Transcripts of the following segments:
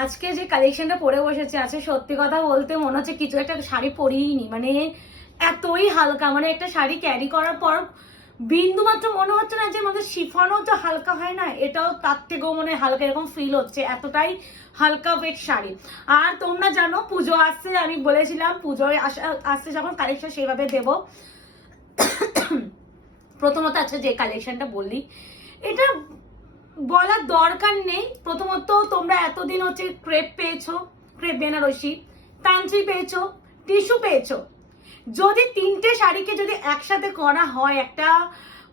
আজকে যে কালেকশনটা পরে বসেছে আছে, সত্যি কথা বলতে মনে হচ্ছে কিছু একটা শাড়ি পরিনি, মানে এতই হালকা, মানে একটা শাড়ি ক্যারি করার পর বিন্দু মাত্র মনে হচ্ছে না যে আমাদের শিফনও তো হালকা হয় না, এটাও তার থেকেও মনে হালকা এরকম ফিল হচ্ছে, এতটাই হালকা ওয়েট শাড়ি। আর তোমরা জানো পুজো আসছে, আমি বলেছিলাম পুজোয় আসছে যখন কালেকশন সেইভাবে দেবো। প্রথমত আছে যে কালেকশনটা বললি, এটা বলার দরকার নেই। প্রথমত তোমরা এতদিন হচ্ছে ক্রেপ পেয়েছো, ক্রেপ বেনারসি, তান্ত্রি পেয়েছো, টিস্যু পেয়েছো। যদি তিনটে শাড়িকে যদি একসাথে করা হয়, একটা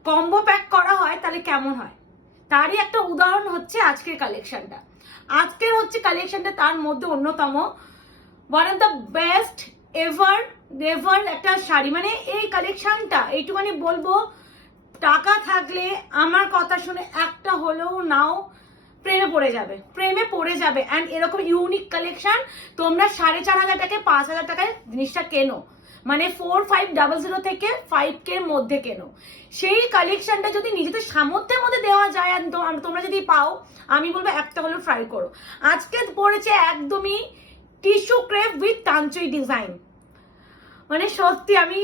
কম্বো প্যাক করা হয়, তাহলে কেমন হয়? তারই একটা উদাহরণ হচ্ছে আজকের কালেকশনটা। আজকের হচ্ছে কালেকশনটা তার মধ্যে অন্যতম, one of the best ever ever একটা শাড়ি। মানে এই কালেকশনটা এইটুখানি বলবো, টাকা থাকলে আমার কথা শুনে একটা হলেও নাও, প্রেমে পড়ে যাবে, প্রেমে পড়ে যাবে। অ্যান্ড এরকম ইউনিক কালেকশন তোমরা 4,500 টাকায় 5,000 টাকায় জিনিসটা কেনো, মানে 4500 থেকে 5K এর মধ্যে কেনো। সেই কালেকশনটা যদি নিজেদের সামর্থ্যের মধ্যে দেওয়া যায় আর তোমরা যদি পাও, আমি বলবো একটা হলেও ট্রাই করো। আজকে পড়েছে একদমই টিস্যু ক্রেপ উইথ তান্ত্রিক ডিজাইন, মানে সত্যি আমি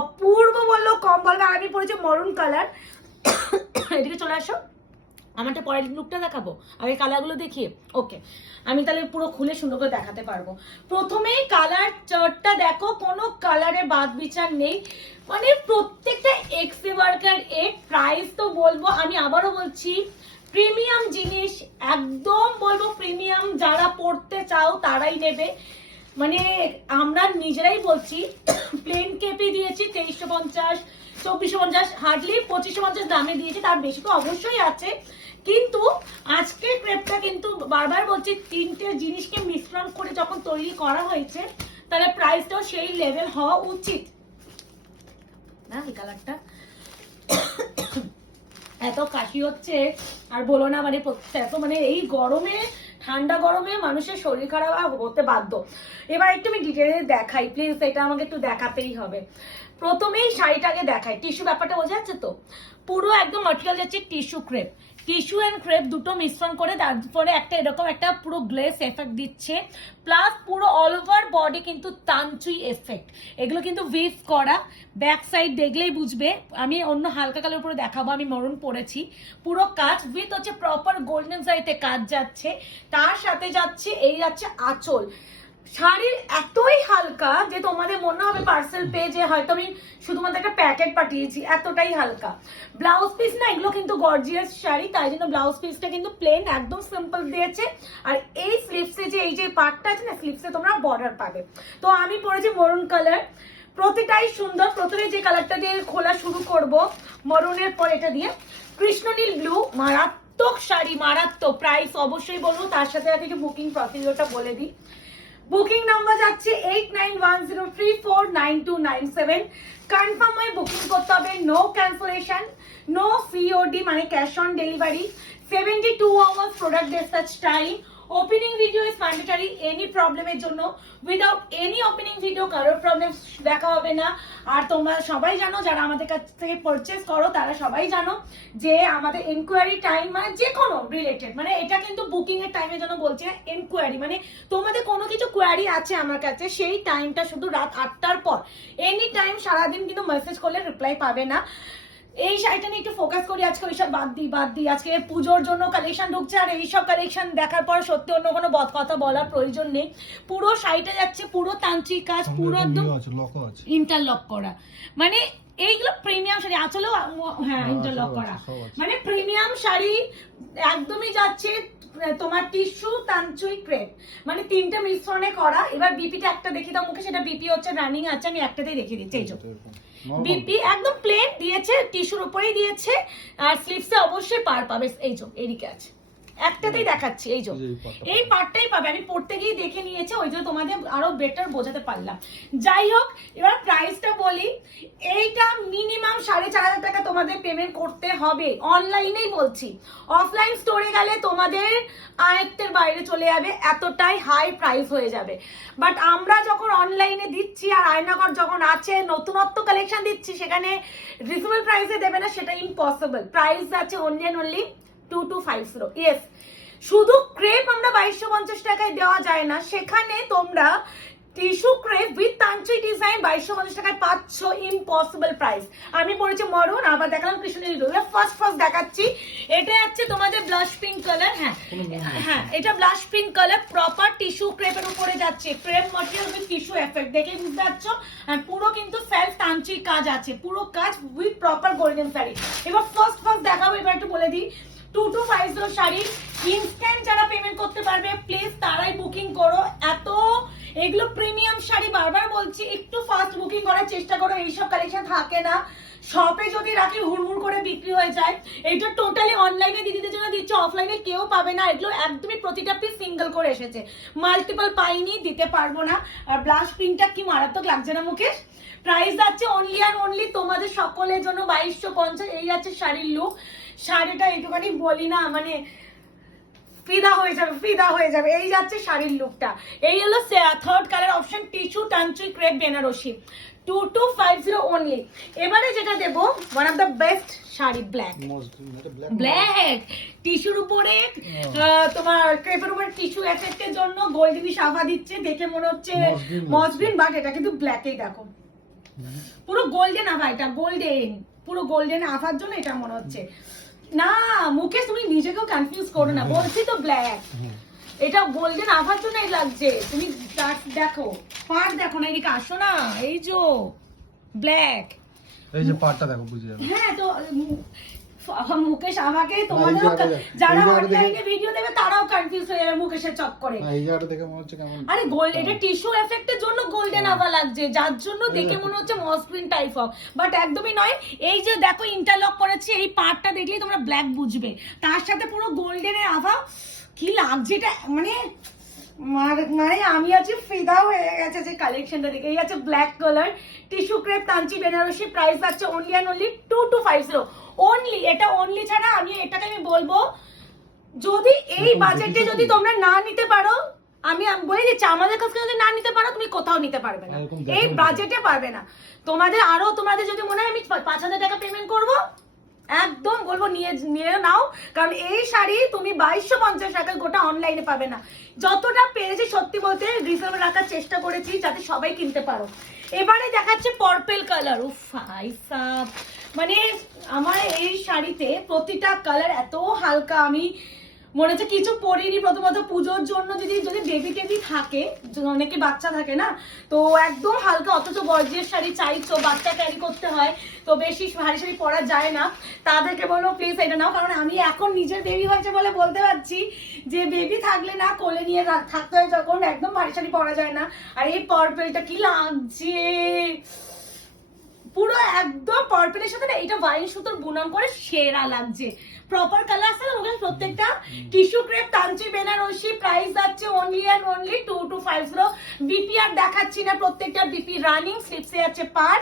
অপূর্ব বললেও কম বলবো। আর আমি পরেছি মরুন কালার। এদিকে চলে আসো, আমারটা পরের লুকটা দেখাবো, আগে কালারগুলো দেখিয়ে। ওকে, আমি তাহলে পুরো খুলে সুন্দর করে দেখাতে পারবো। প্রথমেই কালার চার্টটা দেখো, কোনো কালারে বাদ বিচার নেই, মানে প্রত্যেকটা এক্সে ওয়ার্কার এর প্রাইস তো বলবো, আমি আবারও বলছি প্রিমিয়াম জিনিস, একদম বলবো প্রিমিয়াম। যারা পড়তে চাও তারাই নেবে, মানে আমরা নিজেরাই বলছি। প্লেন কেপি দিয়েছি 2350, 2450, হার্ডলি 2550 দামে দিয়েছি, তার বেশি তো অবশ্যই আছে। কিন্তু আজকে ক্রেপটা কিন্তু বারবার বলছি, তিনটে জিনিসকে মিশ্রণ করে যখন তৈরি করা হয়েছে, তাহলে প্রাইসটাও সেই লেভেল হওয়া উচিত না। এই কালারটা এত কাশি হচ্ছে আর বলো না, মানে এত মানে এই গরমে, ঠান্ডা গরমে মানুষের শরীর খারাপ হতে বাধ্য। এবার একটু আমি ডিটেলে দেখাই প্লিজ, এটা আমাকে একটু দেখাতেই হবে। প্রথমেই শাড়িটাকে দেখাই, টিস্যু ব্যাপারটা বোঝা যাচ্ছে তো, পুরো একদম মাটেরিয়াল যাচ্ছে tissue crepe, tissue and crepe দুটো মিশ্রণ করে তারপরে একটা এরকম একটা পুরো গ্লেস এফেক্ট দিচ্ছে, প্লাস পুরো অল ওভার বডি কিন্তু তান্ত্রি এফেক্ট। এগুলো কিন্তু উইভ করা, ব্যাক সাইড দেখলেই বুঝবে। আমি অন্য হালকা কালার উপরে দেখাবো, আমি মরুন পরেছি। পুরো কাজ উইথ হচ্ছে প্রপার গোল্ডেন সাইডে কাজ যাচ্ছে, তার সাথে যাচ্ছে এই যাচ্ছে আঁচল। শাড়ির এতই হালকা যে তোমাদের মনে হবে পার্সেল পেয়ে যে হয়তো আমি শুধুমাত্র একটা প্যাকেট পাঠিয়েছি, এতটাই হালকা। ব্লাউজ পিস না, এগুলো কিন্তু গর্জিয়াস শাড়ি, তাই জন্য ব্লাউজ পিসটা কিন্তু প্লেন একদম সিম্পল দিয়েছে। আর এই স্লিপসে যে এই যে পার্টটা আছে না, স্লিপসে তোমরা বর্ডার পাবে। তো আমি পরেছি মরুন কালার, প্রতিটাই সুন্দর। প্রথমে যে কালারটা দিয়ে খোলা শুরু করব, মরুনের পর এটা দিয়ে কৃষ্ণনীল ব্লু, মারাত্মক শাড়ি, মারাত্মক। প্রাইস অবশ্যই বলবো, তার সাথে সাথে বুকিং প্রসিডিওরটা বলে দিই। বুকিং নাম্বার যাচ্ছে 8910349297। কনফার্ম হয়ে বুকিং করতে হবে, নো ক্যান্সেলেশন, নো সিওডি মানে cash on delivery, 72 hours product dispatch time. Opening video is mandatory any প্রবলেমের জন্য, উইদাউট এনি ওপেনিং ভিডিও কারোর প্রবলেম দেখা হবে না। আর তোমরা সবাই জানো, যারা আমাদের কাছ থেকে পারচেস করো তারা সবাই জানো যে আমাদের এনকোয়ারি টাইম মানে যে কোনো রিলেটেড, মানে এটা কিন্তু বুকিং এর টাইমের জন্য বলছি না, এনকোয়ারি মানে তোমাদের কোনো কিছু কোয়ারি আছে আমার কাছে, সেই টাইমটা শুধু রাত 8টার পর, এনি টাইম সারাদিন কিন্তু মেসেজ করলে রিপ্লাই পাবে না। এই শাড়িটা নিয়ে একটু ফোকাস করি আজকে, ওইসব বাদ দিই। আজকে পুজোর জন্য কালেকশন ঢুকছে, আর এইসব কালেকশন দেখার পর সত্যি অন্য কোনো কথা বলার প্রয়োজন নেই। পুরো শাড়িটা যাচ্ছে পুরো তান্ত্রিক কাজ, পুরো একদম ইন্টারলক করা, মানে এইগুলো প্রিমিয়াম শাড়ি। আঁচলেও হ্যাঁ ইন্টারলক করা, মানে প্রিমিয়াম শাড়ি একদমই যাচ্ছে তোমার টিস্যু তান্ত্রিক ক্রেপ, মানে তিনটে মিশ্রণে করা। এবার বিপিটা একটা দেখি দাও মুখে, সেটা বিপি হচ্ছে রানিং আছে, আমি একটাতেই দেখিয়ে দিচ্ছি। এই যে বিপি একদম প্লেন দিয়েছে, টিস্যুর উপরেই দিয়েছে, আর স্লিভসে অবশ্যই পার পাবে। এই যে এদিকে আছে, একটাতেই দেখাচ্ছি, এই যে এই পার্টটাই পাবে। আমি পড়তে গিয়ে দেখে নিয়েছি, ওই জন্য তোমাদের আরো বেটার বোঝাতে পারলাম। যাই হোক, এবার প্রাইসটা বলি। এইটা মিনিমাম 4,500 টাকা তোমাদের পেমেন্ট করতে হবে, অনলাইনেই বলছি। অফলাইন স্টোরে গেলে তোমাদের আয়ত্তের বাইরে চলে যাবে, এতটাই হাই প্রাইস হয়ে যাবে। বাট আমরা যখন অনলাইনে দিচ্ছি, আর আয়নাঘর যখন আছে নতুনত্ব কালেকশন দিচ্ছি, সেখানে রিজনেবল প্রাইসে দেবে না, সেটা ইম্পসিবল। প্রাইস আছে অনলি 2250। ইয়েস, শুধু ক্রেপ আমরা 2250 টাকায় দেওয়া যায় না, সেখানে তোমরা টিস্যু ক্রেপ উইথ তান্ত্রিক ডিজাইন 2250 টাকায় পাচ্ছ। Impossible price. আমি পড়েছি মরুন, আবার দেখালাম কৃষ্ণের ফার্স্ট দেখাচ্ছি। এটা হচ্ছে তোমাদের ব্লাশ পিঙ্ক কালার। হ্যাঁ এটা blush pink colour, proper tissue ক্রেপের উপরে যাচ্ছে, crepe material with tissue effect, দেখে বুঝতে পারছো। আর পুরো কিন্তু সেলফ তান্ত্রিক কাজ আছে, পুরো কাজ উইথ প্রপার গোল্ডেন শাড়ি। এবার ফার্স্ট দেখাবো, এবার একটু বলে দিই 2250 শাড়ি ইনস্ট্যান্ট যারা পেমেন্ট করতে পারবে প্লিজ তারাই বুকিং করো। এত এগুলো প্রিমিয়াম শাড়ি, বারবার বলছি একটু ফাস্ট বুকিং করার চেষ্টা করো, এইসব কালেকশন থাকে না। শপে যদি রাখি হুড়মুড় করে বিক্রি হয়ে যায়। এটা টোটালি অনলাইনে দিদিদের জন্য দিচ্ছে, অফলাইনে কেউ পাবে না। এগুলো একদমই প্রতিটা পিস সিঙ্গেল করে এসেছে, মাল্টিপল পাইনি, দিতে পারবো না। আর ব্লাশ পিঙ্কটা কি মারাত্মক লাগছে না মুকেশ। প্রাইস যাচ্ছে অনলি আর অনলি তোমাদের সকলের জন্য 2250। এই যাচ্ছে শাড়ির লুক। শাড়িটা একটুখানি বলি না, মানে ফিদা হয়ে যাবে। এই যাচ্ছে শাড়ির লুকটা। এই হলো থার্ড কালার অপশন, টিস্যু তান্ত্রিক ক্রেপ বেনারসি 2250 অনলি। এবারে যেটা দেবো one of the best sari, black টিস্যুর উপরে তোমার ক্রেপের উপরে টিস্যু এফেক্টের জন্য গোল্ডেনি সাফা দিচ্ছে, দেখে মনে হচ্ছে মসলিন, বাট এটা কিন্তু ব্ল্যাকেই। দেখো পুরো গোল্ডেন আভা, এটা গোল্ডেন, পুরো গোল্ডেন আভার জন্য এটা মনে হচ্ছে না। মুকেশ তুমি নিজেকেও কনফিউজ করো না, বলছি তো ব্ল্যাক, এটা গোল্ডেন আভার জন্য লাগছে। তুমি দেখো পার্ট দেখো না, এদিকে আসো না, এই যে ব্ল্যাক, এই যে পার্টটা দেখো, বুঝে যাবে। হ্যাঁ তো মুকেশ আমাকে তোমাদের যারা অনলাইনে ভিডিও দেবে তারাও কনফিউজ হয়ে যাবে মুকেশের চক্করে। এই জায়গাটা দেখে মনে হচ্ছে কেমন, আরে গোল্ড, এটা টিস্যু এফেক্টের জন্য গোল্ডেন আভা লাগছে, যার জন্য দেখে মনে হচ্ছে মসলিন টাইপ অফ, বাট একদমই নয়। এই যে দেখো ইন্টারলক করেছে, এই পার্টটা দেখলেই তোমরা ব্ল্যাক বুঝবে, তার সাথে পুরো গোল্ডেনের আভা কি লাগছে। এটা মানে আমি আছি ফিদা হয়ে গেছে যে কালেকশনটা দেখে। এই আছে ব্ল্যাক কালার টিস্যু ক্রেপ তান্ত্রি বেনারসি, প্রাইস আছে অনলি অ্যান্ড অনলি 2250 অনলি। এটা অনলি ছাড়া আমি এটাকে আমি বলবো, যদি এই বাজেটে যদি তোমরা না নিতে পারো, আমি বলে দিচ্ছি আমাদের কাছে যদি না নিতে পারো তুমি কোথাও নিতে পারবে না, এই বাজেটে পারবে না। তোমাদের যদি মনে হয় আমি 5000 টাকা পেমেন্ট করবো, একদম বলবো নিয়ে নাও, কারণ এই শাড়ি তুমি 2250 টাকা গোটা অনলাইনে পাবে না। যতটা পেরেছি সত্যি বলতে রিজনেবল রাখার চেষ্টা করেছি যাতে সবাই কিনতে পারো। এবারে দেখাচ্ছে পার্পল কালার। উফ মানে আমার এই শাড়িতে প্রতিটা কালার এত হালকা, আমি মনে হচ্ছে কিছু পরিনি। প্রথমত পুজোর জন্য যদি বেবি টেবি থাকে, অনেকে বাচ্চা থাকে না, তো একদম হালকা, অথচ গর্জিয়াস শাড়ি চাইছো, বাচ্চা ক্যারি করতে হয়, তো বেশি ভারী শাড়ি পরা যায় না, তাদেরকে বলবো প্লিজ এটা নাও। কারণ আমি এখন নিজের বেবি হয়েছে বলে বলতে পারছি যে বেবি থাকলে না কোলে নিয়ে থাকতে হয়, যখন একদম ভারী শাড়ি পরা যায় না। আর এই পার্পলটা কি লাগছে, পুরো একদম পার্পলের সাথে না এটা ওয়াইন সুতোর বুনন করে সেরা লাগছে। প্রপার কালার আছে না ওখানে প্রত্যেকটা। টিস্যু ক্রেপ তান্ত্রি বেনারসি, প্রাইস যাচ্ছে অনলি অ্যান্ড অনলি 2250। বিপি আর দেখাচ্ছি না, প্রত্যেকটা বিপি রানিং, স্লিপসে আছে পার।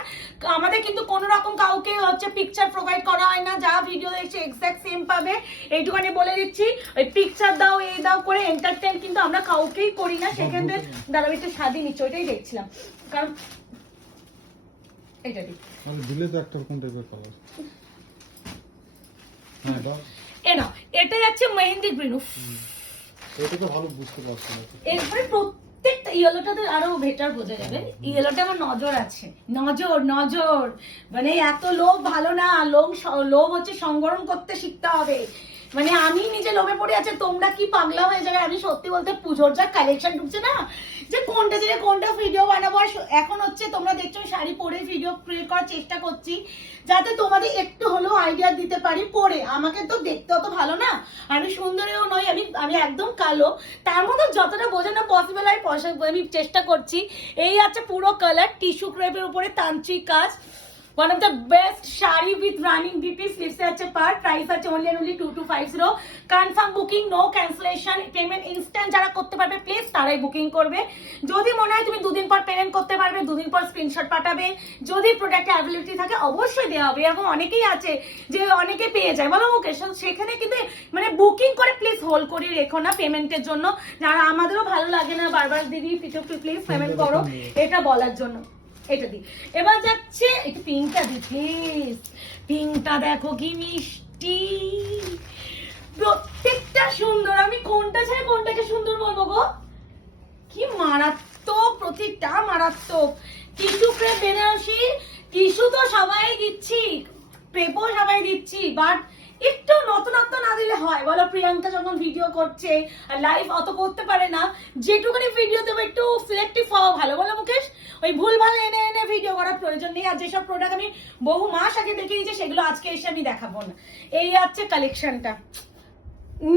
আমাদের কিন্তু কোনো রকম কাউকে হচ্ছে পিকচার প্রোভাইড করা হয় না, যা ভিডিও দেখছে এক্সাক্ট সেম পাবে, এইটুখানি বলে দিচ্ছি। ওই পিকচার দাও এই দাও করে এন্টারটেইন কিন্তু আমরা কাউকেই করি না। সেখানে দাদা একটু স্বাধীন নিচ্ছে, ওইটাই দেখছিলাম। কারণ এটা দিলে তো একটা রকম টাইপের কালার। এটা যাচ্ছে মেহেন্দি গ্রিন। এটা তো ভালো বুঝতে পারছি না। এরপরে প্রত্যেকটা ইয়েলোটাতে আরো বেটার বোঝা যাবে। ইয়েলোটা আমার নজর আছে, নজর মানে এত লোভ ভালো না, লোভ হচ্ছে সংবরণ করতে শিখতে হবে। মানে আমি নিজে লোভে পড়ে আছে, তোমরা কি পাগলা হয়ে যাবে। আমি সত্যি বলতে পুজোর যা কালেকশন ঢুকছে না, যে কোনটা থেকে কোনটা ভিডিও বানাবো। এখন হচ্ছে তোমরা দেখছো শাড়ি পরে ভিডিও ক্রিয়েট করার চেষ্টা করছি, যাতে তোমাদের একটু হলেও আইডিয়া দিতে পারি পরে। আমাকে তো দেখতে অত ভালো না, আমি সুন্দরীও নই, আমি একদম কালো, তার মধ্যে যতটা বোঝানো পসিবল হয় আমি চেষ্টা করছি। এই আছে পুরো কালার টিস্যু ক্রেপের উপরে তান্ত্রিক কাজ, one of the best sari with running BP sleeves আছে পার। প্রাইস আছে only 2250। Confirm booking, no cancellation, payment instant যারা করতে পারবে প্লিজ তারাই বুকিং করবে। যদি মনে হয় তুমি 2 দিন পর পেমেন্ট করতে পারবে, 2 দিন পর স্ক্রিনশট পাঠাবে। যদি প্রোডাক্টে অ্যাভেলেবিলিটি থাকে অবশ্যই দেওয়া হবে। এরকম অনেকেই আছে যে অনেকে পেয়ে যায়, বলো ওকে, সেখানে কিন্তু মানে বুকিং করে প্লিজ হোল্ড করে রেখো না পেমেন্টের জন্য। যারা আমাদেরও ভালো লাগে না বারবার দিদি প্লিজ পেমেন্ট করো, এটা বলার জন্য। এটা দি। এবার যাচ্ছে একটু পিঙ্কটা দি প্লিজ। পিঙ্কটা দেখো কি মিষ্টি, প্রত্যেকটা সুন্দর। আমি কোনটা ছাড়া কোনটাকে সুন্দর বলবো গো। কি মারাত্মক, প্রতিটা মারাত্মক। টিস্যু ক্রেপ বেনারসি, টিস্যু তো সবাই দিচ্ছি, ক্রেপও সবাই দিচ্ছি, বাট একটু নতুনত্ব না দিলে হয় বলো? প্রিয়াঙ্কা যখন ভিডিও করছে আর লাইভ অত করতে পারে না, যেটুকুনি ভিডিও দেবো একটু সিলেক্টিভ হওয়া ভালো, বলো মুকেশ? ওই ভুল ভালো এনে এনে ভিডিও করার প্রয়োজন নেই। আর যেসব প্রোডাক্ট আমি বহু মাস আগে দেখে দিয়েছি সেগুলো আজকে এসে আমি দেখাবো না। এই হচ্ছে কালেকশনটা।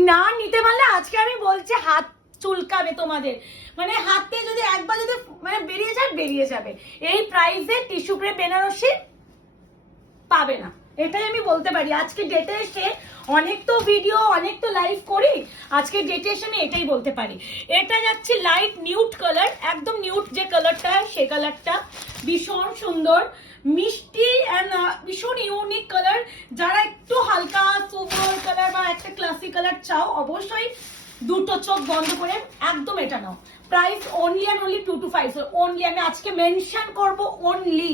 না নিতে পারলে আজকে আমি বলছি হাত চুলকাবে তোমাদের, মানে হাতে যদি একবার যদি মানে বেরিয়ে যাবে। এই প্রাইসে টিস্যু ক্রেপ বেনারসি পাবে না, এটাই আমি বলতে পারি। আজকে ডেটে এসে অনেক তো ভিডিও, অনেক তো লাইভ করি, আজকে ডেটে এসে আমি এটাই বলতে পারি। এটা যাচ্ছে লাইট নিউট কালার, একদম নিউট যে কালারটা সে কালারটা ভীষণ সুন্দর, মিষ্টি এন্ড ভীষণ ইউনিক কালার। যারা একটু হালকা সুপার কালার বা একটা ক্লাসিক কালার চাও, অবশ্যই দুটো চোখ বন্ধ করে একদম এটা নাও। Price only and only 225। Only আমি আজকে মেনশন করব অনলি,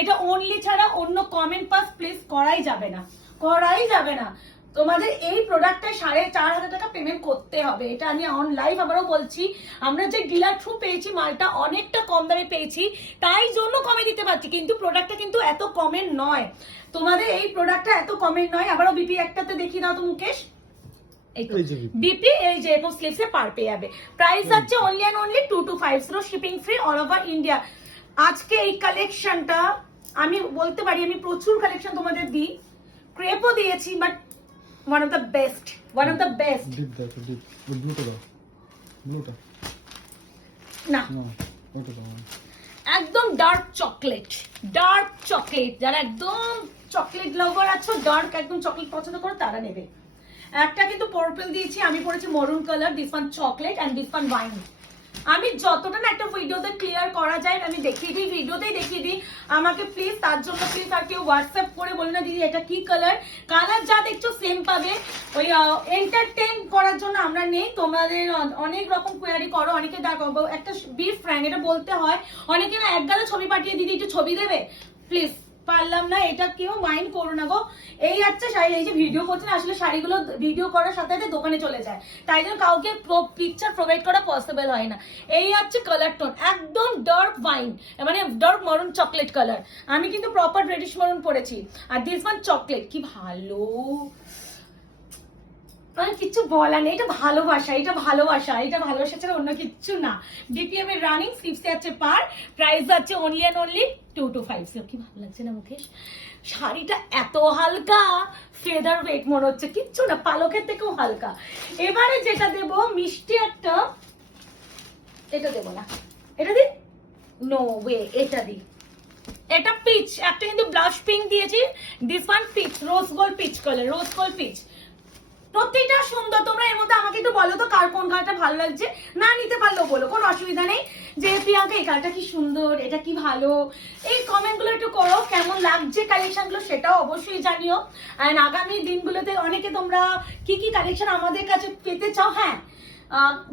এটা অনলি ছাড়া অন্য কমেন্ট পাস প্লিজ করাই যাবে না, করাই যাবে না। তোমাদের এই প্রোডাক্টটা 4,500 টাকা পেমেন্ট করতে হবে। এটা আমি অন লাইভ আবারও বলছি, আমরা যে ডিলার থ্রু পেয়েছি মালটা অনেকটা কম দামে পেয়েছি, তাই জন্য কমে দিতে পারছি, কিন্তু প্রোডাক্টটা কিন্তু এত কমের নয়। তোমাদের এই প্রোডাক্টটা এত কমের নয়। আবারও বিপি একটাতে দেখিয়ে দাও তো মুকেশ, বিপি এই যে এরকম স্লিপসে পার পেয়ে যাবে। প্রাইস আছে only and only 225, shipping free all over India. আজকে এই কালেকশনটা আমি বলতে পারি আমি প্রচুর কালেকশন তোমাদের দিই, ক্রেপও দিয়েছি, but one of the best, one of the best. Deep দেখো, ডিপ ব্লুটা দাও, ব্লুটা না ওটা দাও। একদম ডার্ক চকলেট, ডার্ক চকলেট, যারা একদম চকলেট লাভার আছো, ডার্ক একদম চকলেট পছন্দ করো তারা নেবে। একটা কিন্তু পার্পল দিয়েছি, আমি পরেছি maroon colour, this one chocolate and this one wine. আমি যতটা না একটা ভিডিওতে ক্লিয়ার করা যায় আমি দেখিয়ে দিই, ভিডিওতেই দেখিয়ে দিই। আমাকে প্লিজ তার জন্য প্লিজ আর কেউ হোয়াটসঅ্যাপ করে বলে না দিদি এটা কি কালার, কালার যা দেখছো সেম পাবে। ওই এন্টারটেইন করার জন্য আমরা নেই, তোমাদের অনেক রকম কোয়ারি করো, অনেকে দেখো একটা বি ফ্র্যাঙ্ক এটা বলতে হয়, অনেকে না এক গালে ছবি পাঠিয়ে দিদি একটু ছবি দেবে, প্লিজ পারলাম না, এটা কেউ মাইন্ড করো না গো। এই হচ্ছে শাড়ি, এই যে ভিডিও করছেন আসলে শাড়িগুলো ভিডিও করার সাথে সাথে দোকানে চলে যায়, তাই জন্য কাউকে পিকচার প্রোভাইড করা পসিবল হয় না। এই হচ্ছে কালার টোন, একদম ডার্ক ওয়াইন মানে ডার্ক মরুন চকলেট কালার। আমি কিন্তু প্রপার রেডিশ মরুন পরেছি, আর দিস ওয়ান চকলেট, কি ভালো, কিছু বলার নেই। এটা ভালোবাসা, এটা ভালোবাসা, এটা ভালোবাসা ছাড়া অন্য কিচ্ছু না। ডিপিএম এর রানিং স্লিপসে আছে পার, প্রাইস আছে অনলি অ্যান্ড অনলি 225। কি ভালো লাগছে না মুকেশ? শাড়িটা এত হালকা, ফেদার ওয়েট মনে হচ্ছে, কিচ্ছু না, পালকের থেকেও হালকা। এবারে যেটা দেব মিষ্টি একটা, এটা দেব না, এটা দি, নো ওয়ে, এটা দি। এটা পিচ, একটা কিন্তু ব্লাশ পিঙ্ক দিয়েছি, this one peach, rose gold peach colour, rose gold peach. প্রত্যেকটা সুন্দর। তোমরা এর মধ্যে আমাকে একটু বলো তো কার কোন কালারটা ভালো লাগছে, না নিতে পারলেও বলো, কোনো অসুবিধা নেই। যে প্রিয়াঙ্কা এই কালারটা কি সুন্দর, এটা কি ভালো, এই কমেন্ট গুলো একটু করো, কেমন লাগছে কালেকশন গুলো সেটাও অবশ্যই জানিও। এন্ড আগামী দিনগুলোতে অনেকে তোমরা কি কি কালেকশন আমাদের কাছে পেতে চাও, হ্যাঁ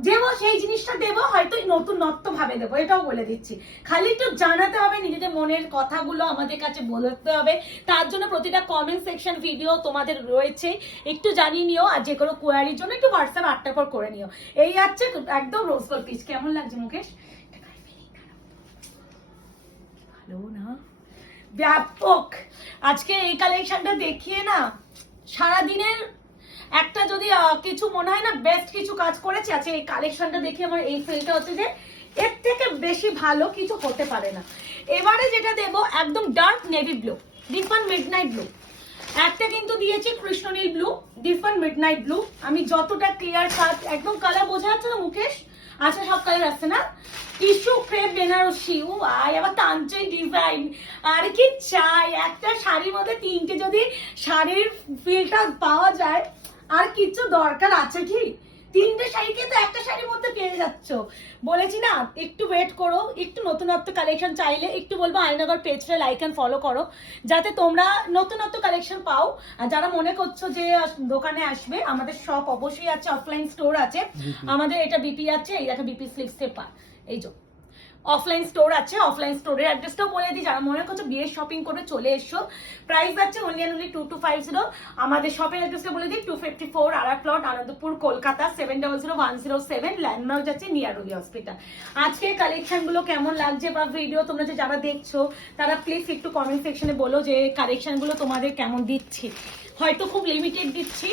দেবো, সেই জিনিসটা দেবো, হয়তো নতুন নত্ব ভাবে দেবো, এটাও বলে দিচ্ছি। খালি একটু জানাতে হবে, নিজেদের মনের কথাগুলো আমাদের কাছে বলতে হবে, তার জন্য প্রতিটা কমেন্ট সেকশন ভিডিও তোমাদের রয়েছে, একটু জানিয়ে নিও। আর যে কোনো কোয়ারির জন্য একটু হোয়াটসঅ্যাপ 8টার পর করে নিও। এই আছে একদম রোজ গোল্ড পিচ। কেমন লাগছে মুকেশ? ভালো না, ব্যাপক। আজকে এই কালেকশনটা দেখিয়ে না সারাদিনের একটা যদি কিছু মনে হয় না বেস্ট কিছু কাজ করেছে, আচ্ছা এই কালেকশনটা দেখে আমার এই ফিলটা হচ্ছে যে এর থেকে বেশি ভালো কিছু হতে পারে না। এবারে যেটা দেবো একদম dark navy blue, this one midnight blue. একটা কিন্তু দিয়েছি কৃষ্ণনীল blue, this one midnight blue. আমি যতটা ক্লিয়ার কাট একদম কালার বোঝা যাচ্ছে না মুকেশ? আচ্ছা সব কালার আসছে না? টিস্যু ক্রেপ বেনারসি, ও ভাই আবার তান্ত্রিক ডিজাইন, আর কি চাই? একটা শাড়ির মধ্যে তিনটে যদি শাড়ির ফিলটা পাওয়া যায়, আর কিছু দরকার আছে কি? তিনটে শাড়িকে তো একটা শাড়ির মধ্যে পেয়ে যাচ্ছ। বলেছি না একটু ওয়েট করো, একটু নতুনত্ব কালেকশন চাইলে একটু বলবো আয়নাগর পেজটা লাইক এন্ড ফলো করো, যাতে তোমরা নতুনত্ব কালেকশন পাও। আর যারা মনে করছো যে দোকানে আসবে, আমাদের শপ অবশ্যই আছে, অফলাইন স্টোর আছে আমাদের, এটা বিপি আছে, এই দেখো বিপি স্লিপস পেপার, এই যে অফলাইন স্টোর আছে, অফলাইন স্টোরের অ্যাড্রেসটাও বলে দিই, যারা মনে করছো বিয়ের শপিং করে চলে এসো। প্রাইস আছে অনলি 2250। আমাদের শপের অ্যাড্রেসটা বলে দিই, 254 আরা প্লট, আনন্দপুর, কলকাতা 700107। ল্যান্ডমার্ক যাচ্ছে নিয়ার রোগী হসপিটাল। আজকের কালেকশন গুলো কেমন লাগছে বা ভিডিও তোমরা যে যারা দেখছো তারা প্লিজ একটু কমেন্ট সেকশনে বলো যে কালেকশন গুলো তোমাদের কেমন দিচ্ছি। হয়তো খুব লিমিটেড দিচ্ছি,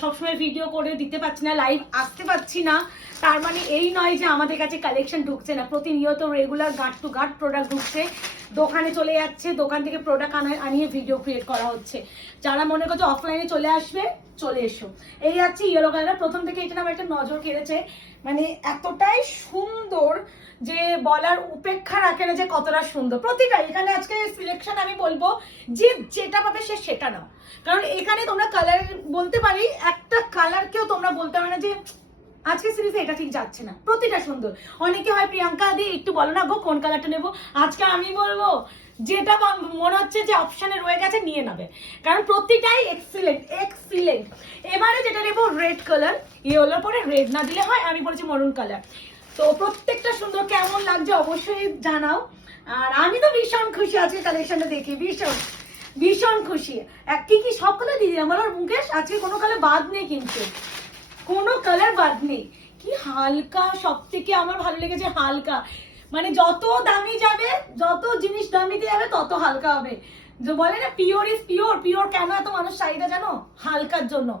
সবসময় ভিডিও করে দিতে পারছি না, লাইভ আসতে পারছি না, তার মানে এই নয় যে আমাদের কাছে কালেকশন ঢুকছে না। প্রতিনিয়ত regular guard to guard product ঢুকছে, দোকানে চলে যাচ্ছে, দোকান থেকে প্রোডাক্ট আনিয়ে ভিডিও ক্রিয়েট করা হচ্ছে। যারা মনে করছে অফলাইনে চলে আসবে চলে এসো। এই যাচ্ছে ইয়েলো কালার, প্রথম থেকে এটা আমার একটা নজর কেড়েছে, মানে এতটাই সুন্দর যে বলার উপেক্ষা রাখে না যে কতটা সুন্দর। প্রতিটা এখানে আজকে সিলেকশন আমি বলবো যে যেটা পাবে সে সেটা নাও, কারণ এখানে তোমরা কালার বলতে পারি, একটা কালার কেউ তোমরা বলতে পারে না যে আজকে সিরিজে এটা ঠিক যাচ্ছে না, প্রতিটা সুন্দর। অনেকে হয় প্রিয়াঙ্কা দি একটু বলো না গো কোন কালারটা নেবো, আজকে আমি বলবো যেটা মনে হচ্ছে যে অপশনে রয়ে গেছে নিয়ে নেবে, কারণ প্রতিটাই এক্সিলেন্ট এক্সিলেন্ট। এবারে যেটা নেবো রেড কালার, ইয়েলোর পরে রেড না দিলে হয়, আমি বলেছি মরুন কালার। তো প্রত্যেকটা সুন্দর, কেমন লাগছে অবশ্যই জানাও। আর আমি তো ভীষণ খুশি আজকে কালেকশনটা দেখে, ভীষণ ভীষণ খুশি। কি কি সব কালার দিয়ে দিলাম বলো মুকেশ, আজকে কোনো কালার বাদ নেই, কিন্তু কোনো কালার বাদ নেই। কি হালকা, সব থেকে আমার ভালো লেগেছে হালকা, মানে যত দামি যাবে, যত জিনিস দামিতে যাবে তত হালকা হবে। যে বলে না পিওর ইজ পিওর, পিওর কেন এত মানুষ চাহিদা জানো? হালকার জন্য।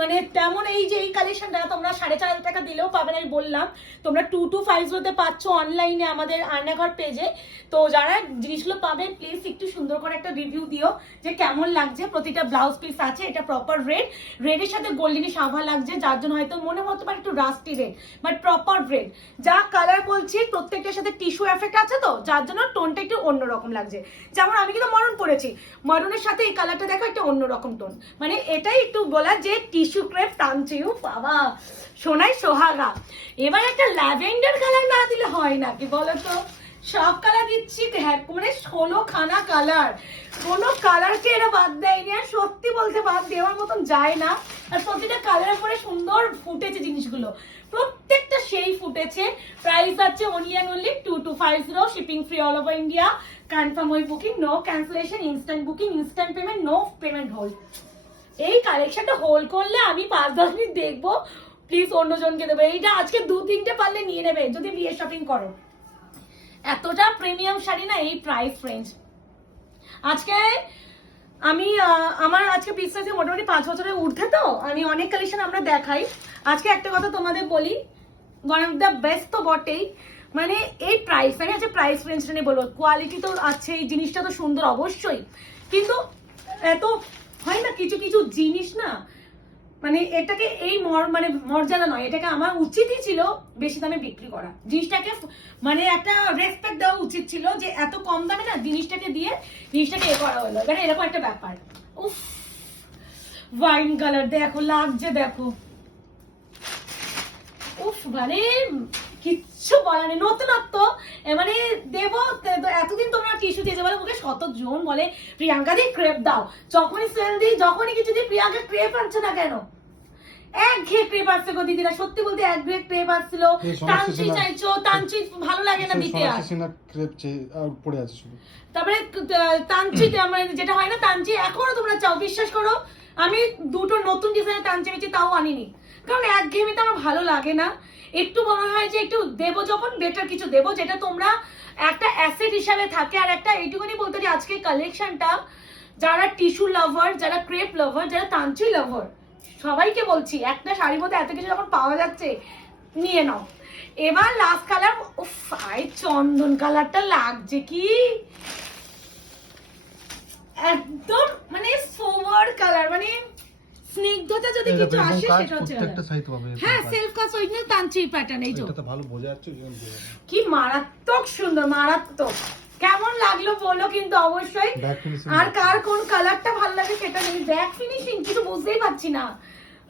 মানে তেমন এই যে এই কালেকশনটা তোমরা 4,500 টাকা দিলেও পাবে না, আমি বললাম তোমরা 2250 পাচ্ছ অনলাইনে আমাদের আয়নাঘর পেজে। তো যারা জিনিসগুলো পাবে প্লিজ একটু সুন্দর করে একটা রিভিউ দিও যে কেমন লাগছে। প্রতিটা ব্লাউজ পিস আছে, এটা প্রপার রেড, রেডের সাথে গোল্ডেনিশ আভা লাগছে, যার জন্য হয়তো মনে হতে পারে একটু rusty red, but proper red. যা কালার বলছি প্রত্যেকটার সাথে টিস্যু এফেক্ট আছে, তো যার জন্য টোনটা একটু অন্যরকম লাগছে। যেমন আমি কিন্তু মরুন পরেছি, মরুনের সাথে এই কালারটা দেখো একটা অন্যরকম টোন, মানে এটাই একটু বলা যে টিস্যু ক্রেপ টানছি। বাবা সোনাই সোহাগা। এবার একটা ল্যাভেন্ডার কালার না দিলে হয় না কি বলতো, সব কালার দিচ্ছি, মানে 16 খানা কালার, কোনো কালারকে এরা বাদ দেয়নি, আর সত্যি বলতে বাদ দেওয়ার মতন যায় না। আর প্রতিটা কালারের পরে সুন্দর ফুটেছে জিনিসগুলো, প্রত্যেকটা সেই ফুটেছে। প্রাইস আছে only 2250, shipping free all over India. Confirm ওই booking, no cancellation, instant booking, instant payment, no payment hold. এই কালেকশনটা হোল্ড করলে আমি 5-10 মিনিট দেখবো, প্লিজ অন্যজনকে দেবে। এইটা আজকে 2-3টে পারলে নিয়ে নেবে যদি বিয়ে শপিং করো। এতটা প্রিমিয়াম শাড়ি না এই প্রাইস রেঞ্জ। আজকে আমি আমার আজকে বিজনেসে মোটামুটি 5 বছরের ঊর্ধ্বে, তো আমি অনেক কালেকশন আমরা দেখাই। আজকে একটা কথা তোমাদের বলি, ওয়ান অফ দ্য বেস্ট তো বটেই, মানে এই প্রাইস, আমি আজকে প্রাইস রেঞ্জটা নিয়ে বলবো। কোয়ালিটি তো আছে, এই জিনিসটা তো সুন্দর অবশ্যই, কিন্তু এত হয় না কিছু কিছু জিনিস না, মানে এটাকে এই মানে মর্যাদা নয়, এটাকে আমার উচিতই ছিল বেশি দামে বিক্রি করা। জিনিসটাকে মানে একটা রেসপেক্ট দেওয়া উচিত ছিল, যে এত কম দামে না জিনিসটাকে দিয়ে জিনিসটাকে এ করা হলো, মানে এরকম একটা ব্যাপার। উফ ওয়াইন কালার দেখো লাগছে, দেখো উফ, মানে কিচ্ছু বলার নেই। নতুনত্ব মানে দেবো, এতদিন তোমরা টিস্যু দিয়েছে বলে মুখে শতজন বলে প্রিয়াঙ্কা দি ক্রেপ দাও, যখনই সেল দিই যখনই কিছু দিই প্রিয়াঙ্কা ক্রেপ আনছে না কেন? একঘেয়ে ক্রেপ আসছে গো দিদিরা, সত্যি বলতে একঘেয়ে ক্রেপ আসছিল। তানচি চাইছো, তানচি ভালো লাগে না দিতে, আর ক্রেপ পড়ে আছে শুধু। তারপরে তানচি যেটা হয় না, তানচি এখনো তোমরা চাও, বিশ্বাস করো আমি 2টো নতুন ডিজাইনের তানচি পেয়েছি, তাও আনিনি, কারণ একঘেয়েমিতে আমার ভালো লাগে না। একটু মনে হয় যে একটু দেবো যখন, বেটার কিছু দেবো যেটা তোমরা একটা অ্যাসেট হিসাবে থাকে। আর একটা এইটুকুনি বলতে যে আজকে কালেকশনটা যারা টিস্যু লাভার, যারা ক্রেপ লাভার, যারা তানচি লাভার, সবাইকে বলছি একটা শাড়ির মধ্যে এত কিছু যখন পাওয়া যাচ্ছে নিয়ে নাও। এবার লাস্ট কালার, উফ আই চন্দন কালারটা লাগছে কি একদম, মানে সোভার কালার, মানে স্নিগ্ধতা যদি কিছু আসে সেটা হচ্ছে হ্যাঁ সেলফ কাজ, ওই জন্য তানচি প্যাটার্ন। এই তো ভালো বোঝা যাচ্ছে, কি মারাত্মক সুন্দর, মারাত্মক। কেমন লাগলো বলো কিন্তু অবশ্যই। আর কার কোন কালারটা ভালো লাগে সেটা নেই, ব্যাক ফিনিশিং কিছু বুঝতেই পারছি না,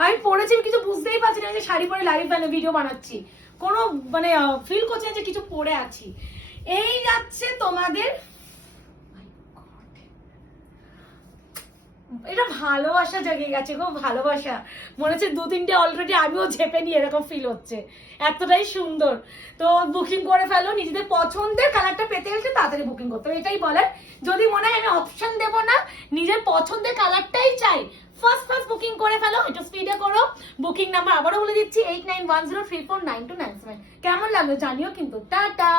আমি পরেছি কিছু বুঝতেই পারছি না যে শাড়ি পরে লাইভ ভিডিও বানাচ্ছি, কোনো মানে ফিল করছে যে কিছু পরে আছি। এই যাচ্ছে তোমাদের এটা ভালোবাসা জেগে গেছে গো, ভালোবাসা। মনে হচ্ছে 2-3টে অলরেডি আমিও ঝেপে নিয়ে এরকম ফিল হচ্ছে, এতটাই সুন্দর। তো বুকিং করে ফেলো, নিজেদের পছন্দের কালারটা পেতে গেলে তাড়াতাড়ি বুকিং করতে হবে, এটাই বলার। যদি মনে হয় আমি অপশন দেবো না, নিজের পছন্দের কালারটাই চাই, ফার্স্ট বুকিং করে ফেলো, একটু স্পিডে করো। বুকিং নাম্বার আবারও বলে দিচ্ছি 8910349297। কেমন লাগলো জানিও কিন্তু। টাটা।